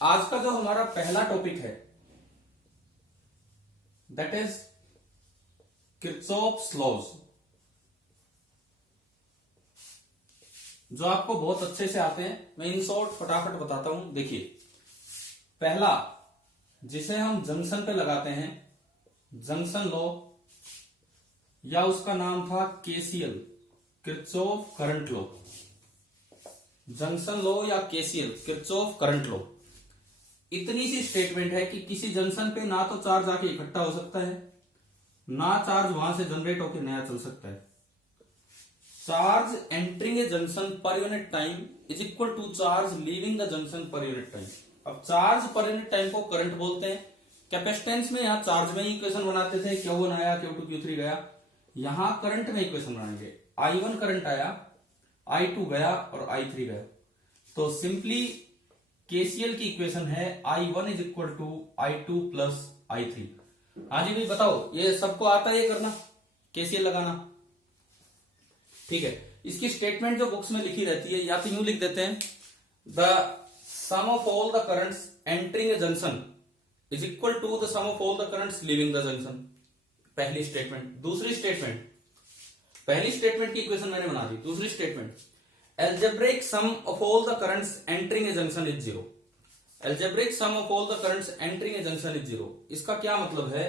आज का जो हमारा पहला टॉपिक है दैट इज किर्चॉफ्स लॉज, जो आपको बहुत अच्छे से आते हैं। मैं इन शॉर्ट फटाफट बताता हूं। देखिए, पहला जिसे हम जंक्शन पे लगाते हैं, जंक्शन लॉ, या उसका नाम था KCL, Kirchhoff current law. Junction law या केसीएल, किर्चॉफ करंट लॉ। इतनी सी स्टेटमेंट है कि किसी जंक्शन पे ना तो चार्ज आके इकट्ठा हो सकता है, ना चार्ज वहां से जनरेट होकर नया चल सकता है। Charge entering a junction per unit time is equal to charge leaving the junction per unit time. अब चार्ज पर यूनिट टाइम को करंट बोलते हैं। कैपेसिटेंस में यहां चार्ज में ही इक्वेशन बनाते थे, Q1 आया, Q2 Q3 गया। यहां करंट में इक्वेशन बनाएंगे, I1 करंट आया, I2 गया और I3 गया। तो सिंपली केसीएल की इक्वेशन है I1 is equal to I2 plus I3। हाँ जी भाई बताओ, ये सबको आता है ये करना, केसीएल लगाना? ठीक है। इसकी स्टेटमेंट जो बुक्स में लिखी रहती है, या तो यूं लिख देते हैं, the sum of all the currents entering a junction is equal to the sum of all the currents leaving the junction. पहली स्टेटमेंट। दूसरी स्टेटमेंट, पहली स्टेटमेंट की इक्वेशन मैंने बना दी। दूसरी statement, algebraic sum of all the currents entering a junction is zero। algebraic sum of all the currents entering a junction is zero। इसका क्या मतलब है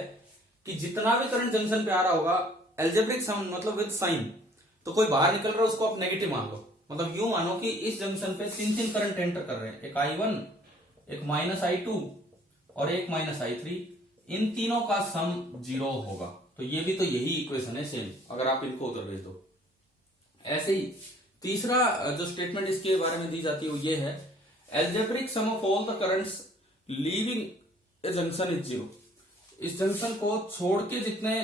कि जितना भी करंट जंक्शन पे आ रहा होगा, algebraic sum मतलब विद साइन, तो कोई बाहर निकल रहा है उसको आप नेगेटिव मान लो। मतलब यूं मानो कि इस जंक्शन पे तीन करंट एंटर कर रहे हैं, एक I1, एक माइनस I2 और एक माइनस I3। इन तीनों का सम जीरो होगा। तो ये भी तो यही इक्वेशन है सेम, अगर आप इनको उधर भेज दो। ऐसे ही तीसरा जो स्टेटमेंट इसके बारे में दी जाती है वो ये है, algebraic sum of all the currents leaving A junction is zero. इस जंक्शन को छोड़ के जितने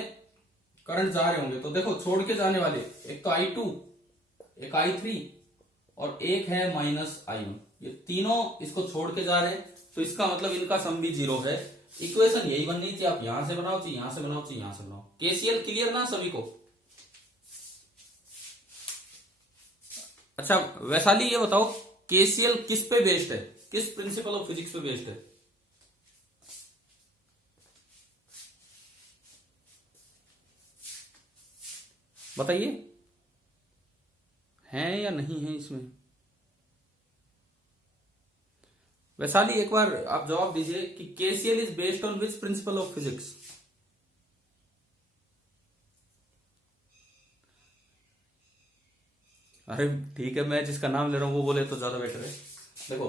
करंट जा रहे होंगे, तो देखो छोड़ के जाने वाले एक तो I2, एक I3 और एक है माइनस I1। ये तीनों इसको छोड़ के जा रहे हैं, तो इसका मतलब इनका सम भी जीरो है। इक्वेशन यही बननी चाहिए। आप यहां से बनाओ, चाहिए यहां से बनाओ, चाहिए यहां से बनाओ। केसीएल क्लियर ना सभी को? अच्छा वैशाली, ये बताओ केसीएल किस पे बेस्ड है, किस प्रिंसिपल ऑफ फिजिक्स पे बेस्ड है? बताइए, है या नहीं है इसमें? वैशाली एक बार आप जवाब दीजिए कि KCL is based on which principle of physics? अरे ठीक है, मैं जिसका नाम ले रहा हूं वो बोले तो ज्यादा बेटर है। देखो,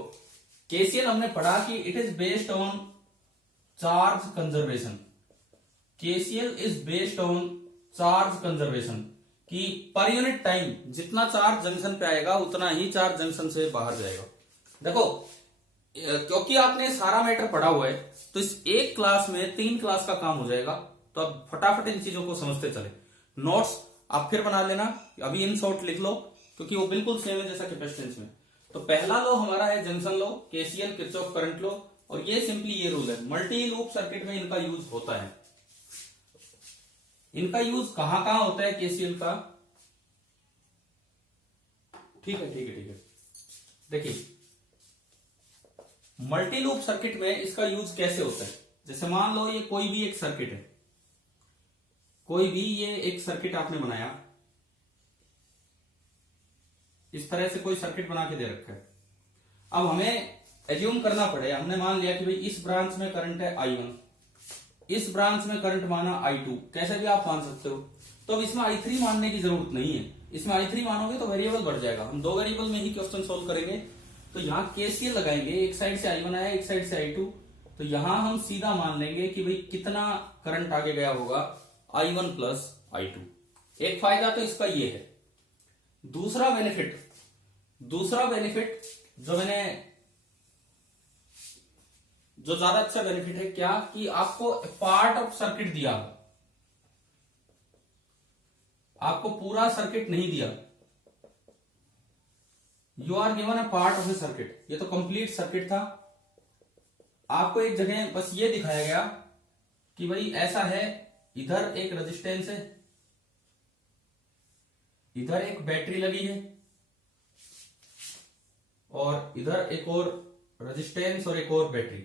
केसीएल हमने पढ़ा कि it is based on charge conservation. KCL is based on charge conservation, कि पर यूनिट टाइम जितना चार्ज जंक्शन पे आएगा उतना ही चार्ज जंक्शन से बाहर जाएगा। देखो, क्योंकि आपने सारा मैटर पढ़ा हुआ है, तो इस एक क्लास में 3 क्लास का काम हो जाएगा। तो अब फटाफट इन चीजों को समझते चले। नोट्स आप फिर बना लेना, अभी इन शॉर्ट लिख लो, क्योंकि वो बिल्कुल सेम है जैसा कैपेसिटेंस में। तो पहला लॉ हमारा है junction law, KCL, Kirchhoff current law. और ये सिंपली ये रूल है, मल्टी लूप सर्किट में इनका यूज होता है। इनका यूज कहां कहां होता है केसीएल का? ठीक है ठीक है ठीक है। देखिए, मल्टी लूप सर्किट में इसका यूज कैसे होता है। जैसे मान लो ये कोई भी एक सर्किट है, कोई भी ये एक सर्किट आपने बनाया, इस तरह से कोई सर्किट बना के दे रखा है। अब हमें एज्यूम करना पड़े, हमने मान लिया कि भाई इस ब्रांच में करंट है I1, इस ब्रांच में करंट माना I2, कैसे भी आप मान सकते हो। तो अब इसमें I3 मानने की जरूरत नहीं है। इसमें I3 मानोगे तो वेरिएबल बढ़ जाएगा। हम 2 वेरिएबल में ही क्वेश्चन सोल्व करेंगे। तो यहां केसीएल लगाएंगे, एक साइड से I1 आया, एक साइड से I2। तो यहां हम सीधा मान लेंगे कि भाई कितना करंट आगे गया होगा, I1 प्लस I2। एक फायदा तो इसका ये है। दूसरा बेनिफिट जो ज्यादा अच्छा बेनिफिट है क्या, कि आपको पार्ट ऑफ सर्किट दिया, आपको पूरा सर्किट नहीं दिया। You are given a part of a circuit. ये तो कंप्लीट सर्किट था, आपको एक जगह बस ये दिखाया गया कि भाई ऐसा है, इधर एक रेजिस्टेंस है, इधर एक बैटरी लगी है और इधर एक और रेजिस्टेंस और एक और बैटरी,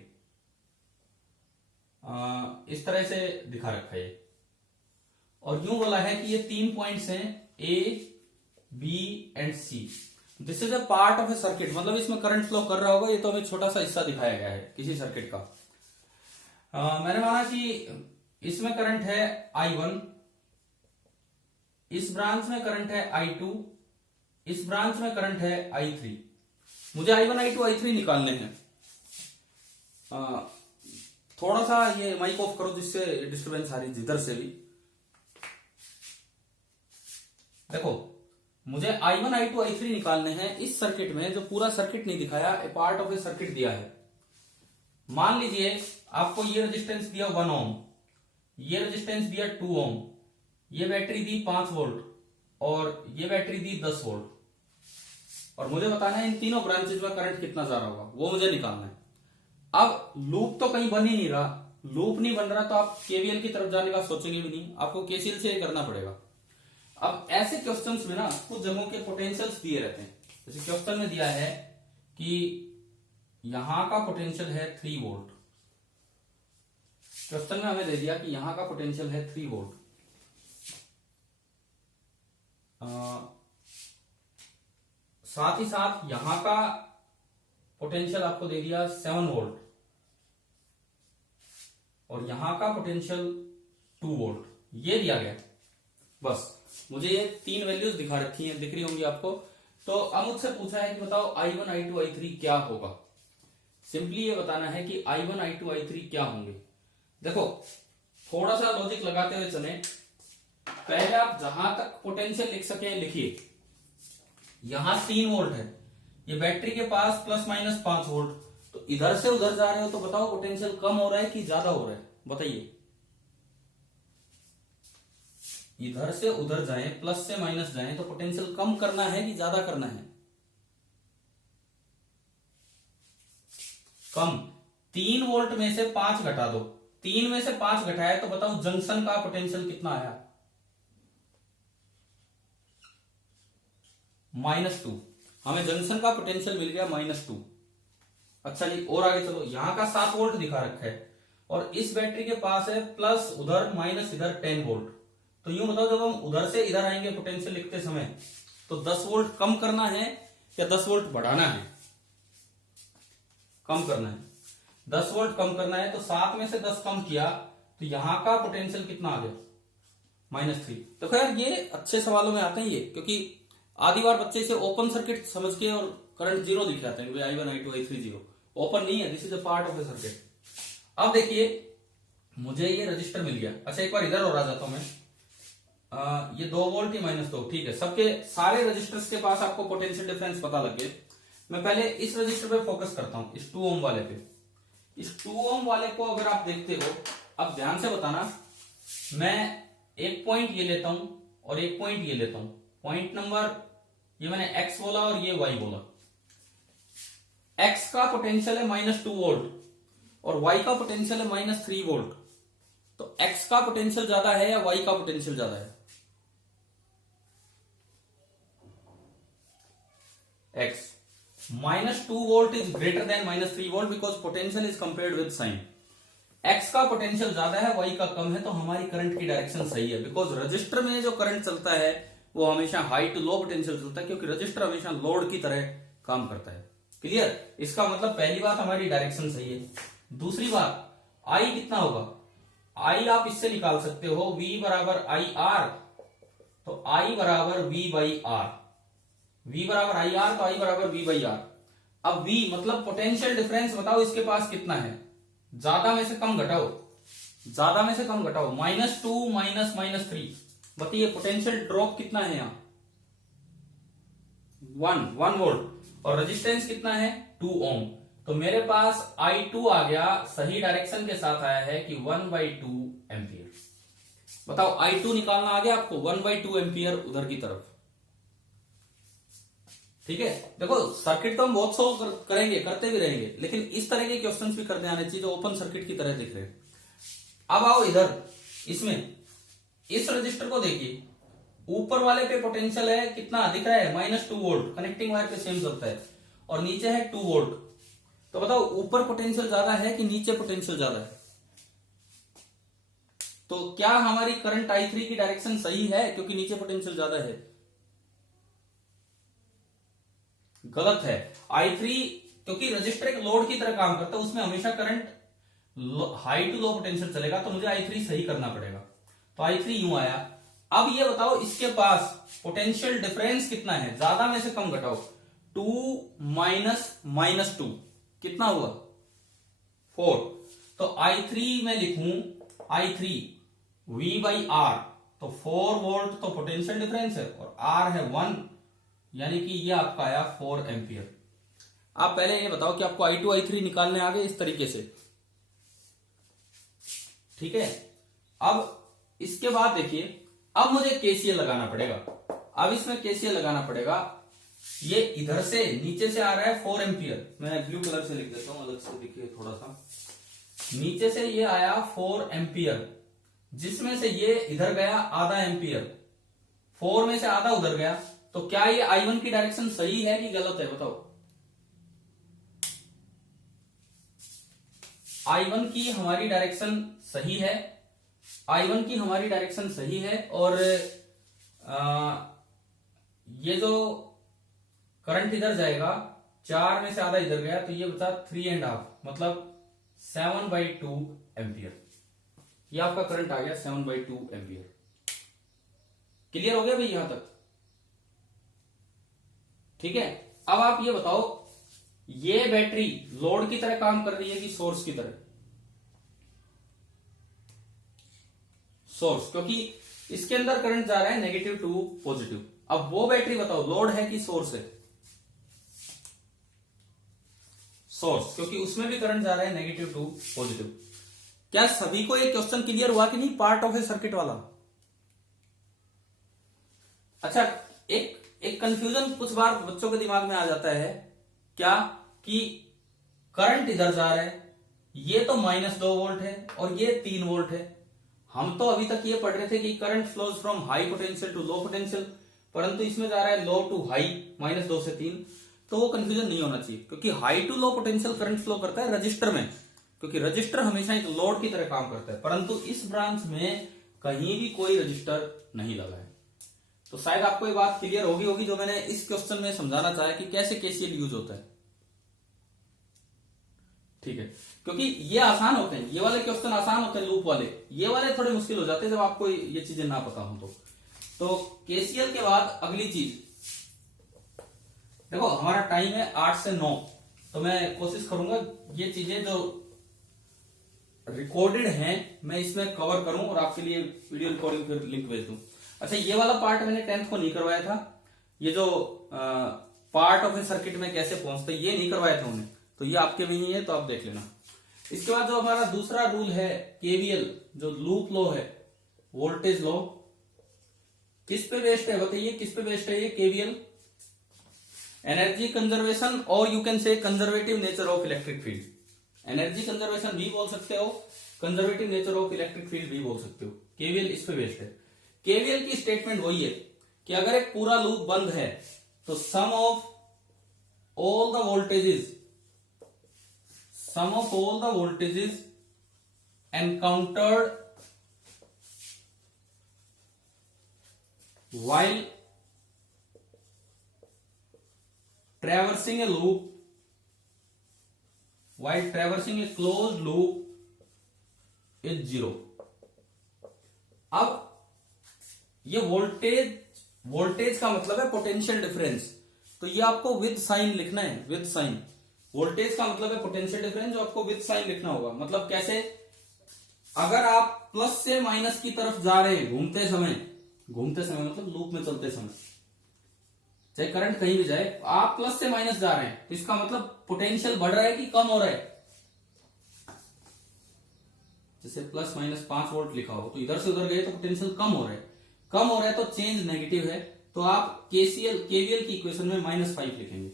इस तरह से दिखा रखा है। और यूं बोला है कि ये 3 पॉइंट्स हैं A, B and C. This is a part of a circuit, मतलब इसमें करंट फ्लो कर रहा होगा। ये तो हमें छोटा सा हिस्सा दिखाया गया है किसी सर्किट का। मैंने माना कि इसमें करंट है I1, इस ब्रांच में करंट है I2, इस ब्रांच में करंट है I3। मुझे I1, I2, I3 निकालने हैं। थोड़ा सा ये माइक ऑफ करो जिससे डिस्टरबेंस आ रही जिधर से भी। देखो, मुझे I1, I2, I3 निकालने हैं इस सर्किट में। जो पूरा सर्किट नहीं दिखाया, ए पार्ट ऑफ ए सर्किट दिया है। मान लीजिए आपको ये रेजिस्टेंस दिया 1 ओम, ये रेजिस्टेंस दिया 2 ओम, ये बैटरी दी 5 वोल्ट और ये बैटरी दी 10 वोल्ट। और मुझे बताना है इन तीनों ब्रांचेज में करंट कितना जा रहा होगा, वो मुझे निकालना है। अब लूप तो कहीं बन ही नहीं रहा, लूप नहीं बन रहा तो आप केवीएल की तरफ जाने का सोचेंगे भी नहीं, आपको केसीएल से करना पड़ेगा। अब ऐसे क्वेश्चंस में ना कुछ जगहों के पोटेंशियल्स दिए रहते हैं। जैसे क्वेश्चन में दिया है कि यहां का पोटेंशियल है 3 वोल्ट। क्वेश्चन में हमें दे दिया कि यहां का पोटेंशियल है 3 वोल्ट। साथ ही साथ यहां का पोटेंशियल आपको दे दिया 7 वोल्ट और यहां का पोटेंशियल 2 वोल्ट, ये दिया गया। बस मुझे ये 3 वैल्यूज दिखा रखी हैं, दिख रही होंगी आपको। तो अब मुझसे पूछा है कि बताओ I1, I2, I3 क्या होगा। सिंपली ये बताना है कि I1, I2, I3 क्या होंगे। देखो, थोड़ा सा लॉजिक लगाते हुए चले। पहले आप जहां तक पोटेंशियल लिख सके लिखिए। यहां 3 वोल्ट है, ये बैटरी के पास प्लस माइनस 5 वोल्ट, तो इधर से उधर जा रहे हो तो बताओ पोटेंशियल कम हो रहा है कि ज्यादा हो रहा है, बताइए। इधर से उधर जाएं, प्लस से माइनस जाएं, तो पोटेंशियल कम करना है कि ज्यादा करना है? कम। 3 वोल्ट में से 5 घटा दो, 3 में से 5 घटाया तो बताओ जंक्शन का पोटेंशियल कितना आया? -2। हमें जंक्शन का पोटेंशियल मिल गया -2। अच्छा जी, और आगे चलो। यहां का 7 वोल्ट दिखा रखा है और इस बैटरी के पास है प्लस उधर माइनस इधर 10 वोल्ट। तो यूं बताओ, जब हम उधर से इधर आएंगे पोटेंशियल लिखते समय, तो 10 वोल्ट कम करना है या 10 वोल्ट बढ़ाना है? कम करना है। 10 वोल्ट कम करना है, तो 7 में से 10 कम किया तो यहां का पोटेंशियल कितना आ गया? -3। देखो यार, ये अच्छे सवालों में आते हैं ये, क्योंकि आधी बार बच्चे इसे ओपन सर्किट समझ के और करंट 0 लिख जाते हैं। I1, I2, I3 0 ओपन नहीं है, this is a part of a circuit. अब देखिए, मुझे ये रजिस्टर मिल गया। अच्छा, एक बार इधर और आ जाता हूं मैं। ये 2 वोल्ट ही -2, ठीक है। सबके सारे रजिस्टर्स के पास आपको पोटेंशियल डिफरेंस पता लग गए। मैं पहले इस रजिस्टर पे फोकस करता हूं, इस 2 ओम वाले पे। इस 2 ओम वाले को अगर आप देखते हो, अब ध्यान से बताना, मैं एक पॉइंट ये लेता हूं और एक पॉइंट ये लेता हूं। पॉइंट नंबर, ये मैंने x बोला और ये y बोला। x का पोटेंशियल है -2 वोल्ट और y का पोटेंशियल है -3 वोल्ट। तो x का पोटेंशियल ज्यादा है या y का पोटेंशियल ज्यादा है? x -2 volt is greater than -3 volt because potential is compared with sign. x का पोटेंशियल ज्यादा है, y का कम है, तो हमारी करंट की डायरेक्शन सही है। बिकॉज रजिस्टर में जो करंट चलता है वो हमेशा हाई टू लो पोटेंशियल चलता है, क्योंकि रजिस्टर हमेशा लोड की तरह काम करता है। क्लियर? इसका मतलब पहली बात, हमारी डायरेक्शन सही है। दूसरी बात, I कितना होगा? I आप इससे निकाल सकते हो, V बराबर IR, तो I बराबर V/R। V बराबर IR, तो I बराबर V/R। अब V मतलब पोटेंशियल डिफरेंस बताओ इसके पास कितना है? ज्यादा में से कम घटाओ, ज्यादा में से कम घटाओ। -2 माइनस -3, बताइए पोटेंशियल ड्रॉप कितना है यहाँ? 1 वोल्ट। और रेजिस्टेंस कितना है? 2 ओम। तो मेरे पास I2 आ गया, सही डायरेक्शन के साथ आया है कि 1/2 एम्पियर। बताओ I2 निकालना आ गया आपको? 1/2 एम्पियर उधर की तरफ। ठीक है। देखो, सर्किट तो हम बहुत सॉल्व करेंगे, करते भी रहेंगे, लेकिन इस तरह के क्वेश्चंस भी करने आने चाहिए जो ओपन सर्किट की तरह दिख रहे हैं। अब आओ इधर, इसमें इस रजिस्टर को देखिए, ऊपर वाले पे पोटेंशियल है कितना दिख रहा है? -2 वोल्ट, कनेक्टिंग वायर पे सेम चलता है, और नीचे है 2 वोल्ट। तो बताओ ऊपर पोटेंशियल ज्यादा है कि नीचे पोटेंशियल ज्यादा है? तो क्या हमारी करंट I3 की डायरेक्शन सही है क्योंकि नीचे पोटेंशियल ज्यादा है? गलत है। I3 क्योंकि रजिस्टर एक लोड की तरह काम करता है, उसमें हमेशा current high to low potential चलेगा, तो मुझे I3 सही करना पड़ेगा। तो I3 यूं आया। अब ये बताओ इसके पास पोटेंशियल डिफरेंस कितना है? ज्यादा में से कम घटाओ। 2 माइनस टू कितना हुआ? 4। तो I3 में लिखूं I3 V/R, तो 4 वोल्ट तो पोटेंशियल डिफरेंस है और R है 1, यानी कि ये आपका आया 4 एम्पियर। आप पहले ये बताओ कि आपको I2 I3 निकालने आ गए इस तरीके से, ठीक है। अब इसके बाद देखिए, अब मुझे KCL लगाना पड़ेगा। अब इसमें KCL लगाना पड़ेगा। ये इधर से नीचे से आ रहा है 4 एम्पियर, मैं ब्लू कलर से लिख देता हूं अलग से, देखिए थोड़ा सा। नीचे से ये आया 4 एम्पियर, जिसमें से ये इधर गया आधा एम्पियर, 4 में से आधा उधर गया। तो क्या ये I1 की डायरेक्शन सही है कि गलत है? बताओ। I1 की हमारी डायरेक्शन सही है, I1 की हमारी डायरेक्शन सही है। और ये जो करंट इधर जाएगा, 4 में से आधा इधर गया, तो ये बचा 3.5, मतलब 7/2 एम्पियर। ये आपका करंट आ गया 7/2 एम्पियर। क्लियर हो गया भाई यहां तक? ठीक है। अब आप ये बताओ, ये बैटरी लोड की तरह काम कर रही है कि सोर्स की तरह? सोर्स, क्योंकि इसके अंदर करंट जा रहा है नेगेटिव टू पॉजिटिव। अब वो बैटरी बताओ लोड है कि सोर्स है? सोर्स, क्योंकि उसमें भी करंट जा रहा है नेगेटिव टू पॉजिटिव। क्या सभी को ये क्वेश्चन क्लियर हुआ कि नहीं, पार्ट ऑफ ए सर्किट वाला? अच्छा, एक कंफ्यूजन कुछ बार बच्चों के दिमाग में आ जाता है, क्या कि करंट इधर जा रहा है, ये तो -2 वोल्ट है और ये 3 वोल्ट है। हम तो अभी तक ये पढ़ रहे थे कि current flows from high potential to low potential, परंतु इसमें जा रहा है लो टू हाई, -2 से 3। तो वो कंफ्यूजन नहीं होना चाहिए, क्योंकि high to low potential current flow करता है रजिस्टर में, क्योंकि रजिस्टर हमेशा एक लोड की तरह काम करता है। परंतु इस ब्रांच में कहीं भी कोई रजिस्टर नहीं लगा है। तो शायद आपको ये बात क्लियर होगी जो मैंने इस क्वेश्चन में समझाना चाहा कि कैसे KCL यूज होता है। ठीक है, क्योंकि ये आसान होते हैं, ये वाले क्वेश्चन आसान होते हैं लूप वाले, ये वाले थोड़े मुश्किल हो जाते हैं जब आपको ये चीजें ना पता हो। तो KCL के बाद अगली चीज देखो, हमारा टाइम है 8 से 9, तो मैं कोशिश करूंगा ये चीजें जो रिकॉर्डेड हैं मैं इसमें कवर करूं और आपके लिए वीडियो रिकॉर्डिंग फिर लिंक भेज दूं। अच्छा, ये वाला पार्ट मैंने 10th को नहीं करवाया था, ये जो पार्ट ऑफ ए सर्किट में कैसे पहुंचते ये नहीं करवाया था उन्हें, तो ये आपके में ही है, तो आप देख लेना। इसके बाद जो हमारा दूसरा रूल है KVL, जो लूप लॉ है, वोल्टेज लॉ, किस पे बेस्ड है बताइए? किस पे बेस्ड है ये KVL? एनर्जी कंजर्वेशन, और you can say conservative nature of electric field. Energy conservation भी बोल सकते हो, conservative nature of electric field भी बोल सकते हो। KVL इस पे बेस्ड है। KVL की स्टेटमेंट वही है कि अगर एक पूरा लूप बंद है तो sum of all the voltages encountered while traversing a closed loop is 0। अब ये वोल्टेज का मतलब है पोटेंशियल डिफरेंस, तो ये आपको विद साइन लिखना है, विद साइन। वोल्टेज का मतलब है पोटेंशियल डिफरेंस, जो आपको विद साइन लिखना होगा। मतलब कैसे? अगर आप प्लस से माइनस की तरफ जा रहे हैं घूमते समय मतलब लूप में चलते समय, चाहे करंट कहीं भी जाए, आप प्लस से माइनस जा रहे हैं, तो इसका मतलब पोटेंशियल बढ़ रहा है कि कम हो रहा है? जैसे प्लस माइनस 5 वोल्ट लिखा हो, तो इधर से उधर गए तो पोटेंशियल कम हो रहा है, तो चेंज नेगेटिव है, तो आप KVL की इक्वेशन में -5 लिखेंगे।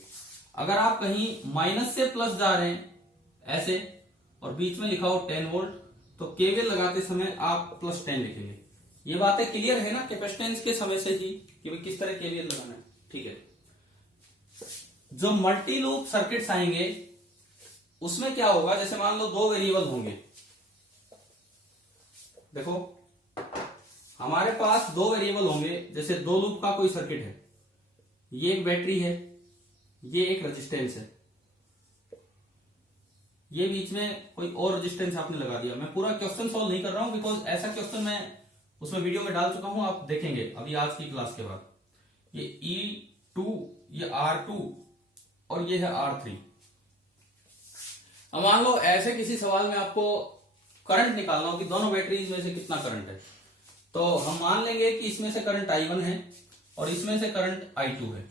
अगर आप कहीं माइनस से प्लस जा रहे हैं ऐसे, और बीच में लिखा हो 10 वोल्ट, तो KVL लगाते समय आप +10 लिखेंगे। ये बातें क्लियर है ना कैपेसिटेंस के समय से ही कि भाई किस तरह KVL लगाना है? ठीक है। जो मल्टी लूप सर्किट्स आएंगे उसमें क्या होगा, जैसे मान लो दो वेरिएबल होंगे, देखो हमारे पास दो वेरिएबल होंगे, जैसे दो लूप का कोई सर्किट है, ये एक बैटरी है, ये एक रेजिस्टेंस है, ये बीच में कोई और रेजिस्टेंस आपने लगा दिया। मैं पूरा क्वेश्चन सॉल्व नहीं कर रहा हूं बिकॉज ऐसा क्वेश्चन मैं उसमें वीडियो में डाल चुका हूं, आप देखेंगे अभी आज की क्लास के बाद। ये E2, ये R2 और ये है R3। अब मान लो ऐसे किसी सवाल में आपको करंट निकालना हो कि दोनों बैटरीज में से कितना करंट है, तो हम मान लेंगे कि इसमें से करंट I1 है और इसमें से करंट I2 है।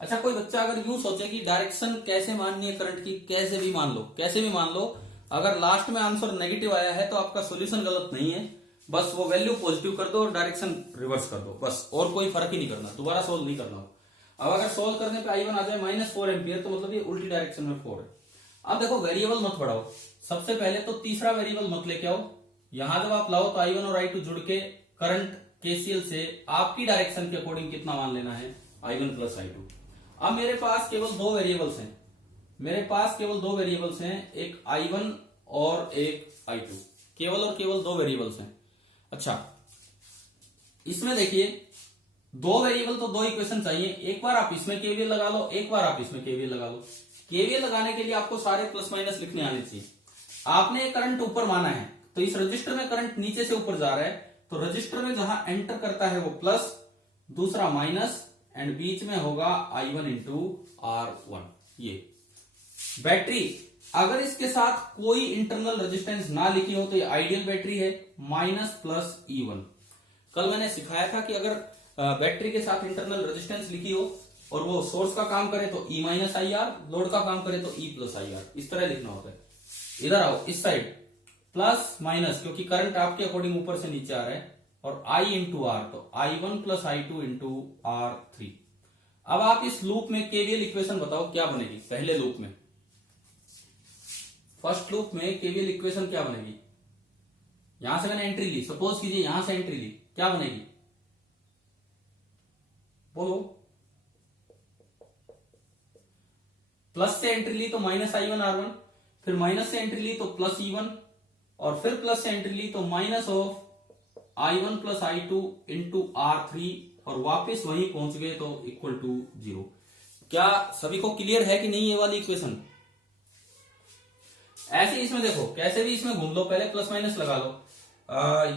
अच्छा, कोई बच्चा अगर यूं सोचे कि डायरेक्शन कैसे माननी है करंट की, कैसे भी मान लो, अगर लास्ट में आंसर नेगेटिव आया है तो आपका सॉल्यूशन गलत नहीं है, बस वो वैल्यू पॉजिटिव कर दो और डायरेक्शन रिवर्स कर दो, बस, और कोई फर्क ही नहीं करना, दोबारा सोल्व नहीं करना। अब अगर सोल्व करने पे I1 आ जाए -4 एम्पियर, तो मतलब ये उल्टी डायरेक्शन में 4 है। अब देखो वेरिएबल मत बढ़ाओ, सबसे पहले तो तीसरा वेरिएबल मत लेके आओ। यहां जब आप लाओ तो I1 और I2 जुड़ के करंट KCL से आपकी डायरेक्शन के अकॉर्डिंग कितना मान लेना है, I1 प्लस I2। अब मेरे पास केवल दो वेरिएबल्स हैं, एक I1 और एक I2, केवल और केवल दो वेरिएबल्स हैं। अच्छा, इसमें देखिए दो वेरिएबल तो दो इक्वेशन चाहिए, एक बार आप इसमें केवीएल लगा लो, एक बार आप इसमें केवीएल लगा लो। केवीएल लगाने के लिए आपको सारे प्लस माइनस लिखने आने चाहिए। आपने करंट ऊपर माना है, तो इस रजिस्टर में करंट नीचे से ऊपर जा रहा है, तो रजिस्टर में जहां एंटर करता है वो प्लस, दूसरा माइनस, एंड बीच में होगा I1 इंटू R1। ये बैटरी अगर इसके साथ कोई इंटरनल रेजिस्टेंस ना लिखी हो तो ये आइडियल बैटरी है, -+E1। कल मैंने सिखाया था कि अगर बैटरी के साथ इंटरनल रेजिस्टेंस लिखी हो और वो सोर्स का काम करे तो E-IR, लोड का काम करे तो E+IR, इस तरह लिखना होता है। इधर आओ, इस साइड प्लस माइनस, क्योंकि करंट आपके अकॉर्डिंग ऊपर से नीचे आ रहा है, और I इंटू R, तो I1 plus I2 into R3। अब आप इस लूप में केवीएल इक्वेशन बताओ क्या बनेगी। पहले लूप में, फर्स्ट लूप में केवीएल इक्वेशन क्या बनेगी। यहां से मैंने एंट्री ली, सपोज कीजिए यहां से एंट्री ली, क्या बनेगी बोलो। प्लस से एंट्री ली तो -I1 R1, फिर माइनस से एंट्री ली तो प्लस E1, और फिर प्लस से एंट्री ली तो minus of I1 plus I2 into R3, और वापस वहीं पहुंच गए तो इक्वल टू 0। क्या सभी को क्लियर है कि नहीं ये वाली इक्वेशन। ऐसे इसमें देखो, कैसे भी इसमें घूम लो, पहले प्लस माइनस लगा लो।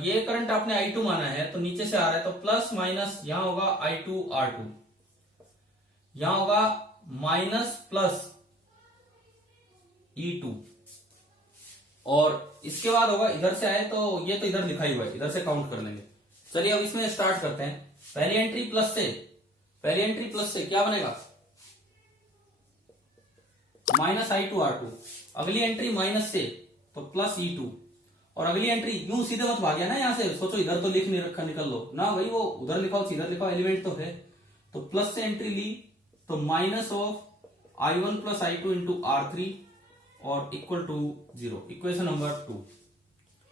ये करंट आपने I2 माना है तो नीचे से आ रहा है, तो प्लस माइनस यहां होगा I2 R2, यहां होगा माइनस प्लस E2, और इसके बाद होगा इधर से आए तो ये तो इधर लिखा ही हुआ है, इधर से काउंट कर लेंगे। चलिए अब इसमें स्टार्ट करते हैं। पहली एंट्री प्लस से क्या बनेगा, -I2 R2। अगली एंट्री माइनस से तो प्लस E2, और अगली एंट्री यूं सीधे मत भाग गया ना, यहां से सोचो इधर तो लिख नहीं रखा, निकल लो ना भाई, वो उधर लिखाओ इधर लिखाओ, एलिमेंट तो है। तो प्लस से एंट्री ली तो minus of I1 plus I2 into R3 और इक्वल टू 0, इक्वेशन नंबर 2।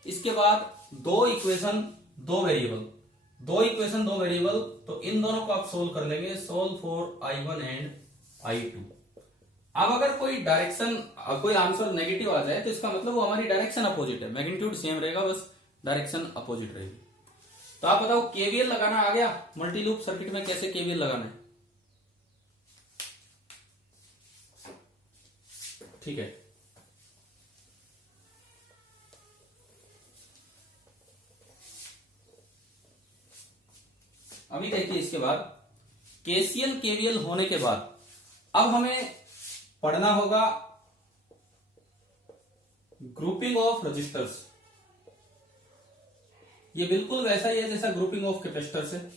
इसके बाद दो इक्वेशन दो वेरिएबल, तो इन दोनों को आप सोल्व कर लेंगे, solve for I1 and I2। अब अगर कोई डायरेक्शन, कोई आंसर नेगेटिव आ जाए तो इसका मतलब वो हमारी डायरेक्शन अपोजिट है, मैग्नीट्यूड सेम रहेगा, बस डायरेक्शन अपोजिट रहेगी। तो आप बताओ केवीएल लगाना आ गया मल्टी लूप सर्किट में, कैसे केवीएल लगाना है। ठीक है, अभी देखिए इसके बाद केसीएल केवीएल होने के बाद अब हमें पढ़ना होगा ग्रुपिंग ऑफ रजिस्टर्स। ये बिल्कुल वैसा ही है जैसा ग्रुपिंग ऑफ कैपेसिटर्स है।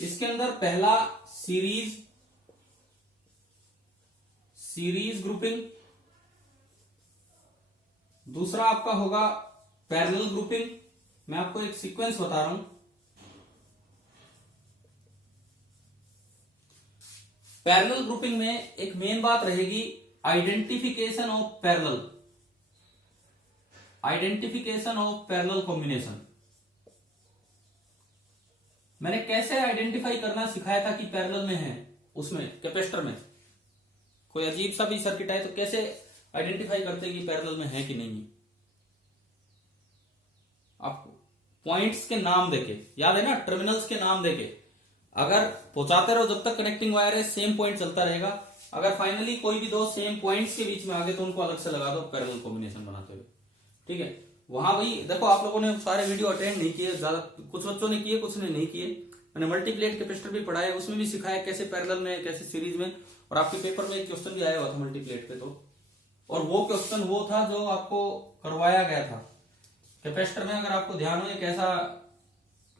इसके अंदर पहला सीरीज ग्रुपिंग, दूसरा आपका होगा पैरेलल ग्रुपिंग। मैं आपको एक सीक्वेंस बता रहा हूं। पैरेलल ग्रुपिंग में एक मेन बात रहेगी आइडेंटिफिकेशन ऑफ पैरेलल कॉम्बिनेशन। मैंने कैसे आइडेंटिफाई करना सिखाया था कि पैरेलल में है, उसमें कैपेसिटर में कोई अजीब सा भी सर्किट है तो कैसे आइडेंटिफाई करते हैं कि पैरेलल में है कि नहीं है। आप पॉइंट्स के नाम देके, याद है ना, टर्मिनल्स के नाम देके अगर पहुंचाते रहो जब तक कनेक्टिंग वायर है, सेम पॉइंट चलता रहेगा। अगर फाइनली कोई भी दो सेम पॉइंट्स के बीच में आ गए तो उनको अलग से लगा दो पैरेलल कॉम्बिनेशन बनाते हुए। ठीक है, वहां भाई देखो आप लोगों ने सारे वीडियो अटेंड नहीं किए, ज्यादा कुछ बच्चों ने किए, कुछ ने नहीं किए। मैंने मल्टीप्लेट कैपेसिटर भी पढ़ाया, उसमें भी सिखाया कैसे पैरेलल में, कैसे सीरीज में। और आपके पेपर में एक क्वेश्चन भी आया हुआ था मल्टीप्लेट पे, तो और वो क्वेश्चन वो था जो आपको करवाया गया था कैपेसिटर में। अगर आपको ध्यान हो, कैसा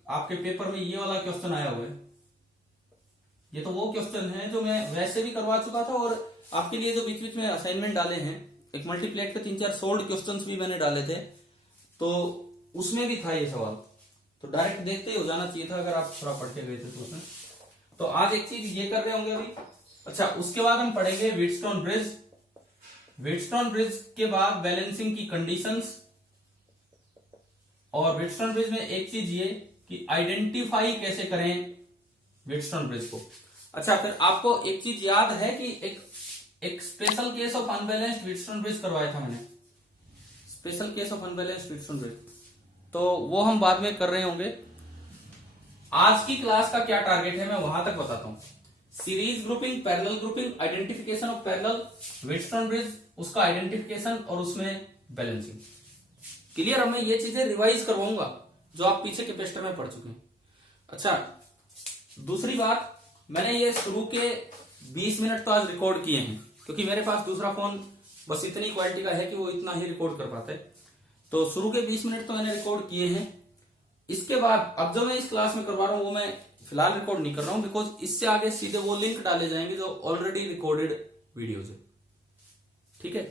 आपके पेपर में ये वाला क्वेश्चन आया हुआ है, ये तो वो क्वेश्चन है जो मैं वैसे भी करवा चुका था, और आपके लिए जो बीच बीच में असाइनमेंट डाले हैं, एक मल्टीप्लेट पे 3-4 सोल्ड क्वेश्चंस भी मैंने डाले थे, तो उसमें भी था ये सवाल। तो डायरेक्ट देखते ही हो जाना चाहिए था अगर आप थोड़ा पढ़ के गए थे तो उसमें। तो आज एक चीज ये कर रहे होंगे अभी। अच्छा, उसके बाद हम पढ़ेंगे व्हीटस्टोन ब्रिज। व्हीटस्टोन ब्रिज के बाद बैलेंसिंग की कंडीशंस, और व्हीटस्टोन ब्रिज में एक चीज ये कि आइडेंटिफाई कैसे करें व्हीटस्टोन ब्रिज को। अच्छा, फिर आपको एक चीज याद है कि एक special case of unbalanced Wheatstone bridge करवाया था मैंने, special case of unbalanced Wheatstone bridge, तो वो हम बाद में कर रहे होंगे। आज की क्लास का क्या टारगेट है मैं वहां तक बताता हूं। Series grouping, parallel grouping, identification of parallel, Wheatstone bridge, उसका आइडेंटिफिकेशन और उसमें बैलेंसिंग। क्लियर? अब मैं ये चीजें रिवाइज करवाऊंगा जो आप पीछे कैपेसिटर में पढ़ चुके हैं। अच्छा, दूसरी बात, मैंने ये शुरू के 20 मिनट तो आज रिकॉर्ड किए हैं, क्योंकि मेरे पास दूसरा फोन बस इतनी क्वालिटी का है कि वो इतना ही रिकॉर्ड कर पाता है। तो शुरू के 20 मिनट तो मैंने रिकॉर्ड किए हैं। इसके बाद अब जो मैं इस क्लास में करवा रहा हूं वो मैं फिलहाल रिकॉर्ड नहीं कर रहा हूं, बिकॉज इससे आगे सीधे वो लिंक डाले जाएंगे जो ऑलरेडी रिकॉर्डेड वीडियोज है। ठीक है।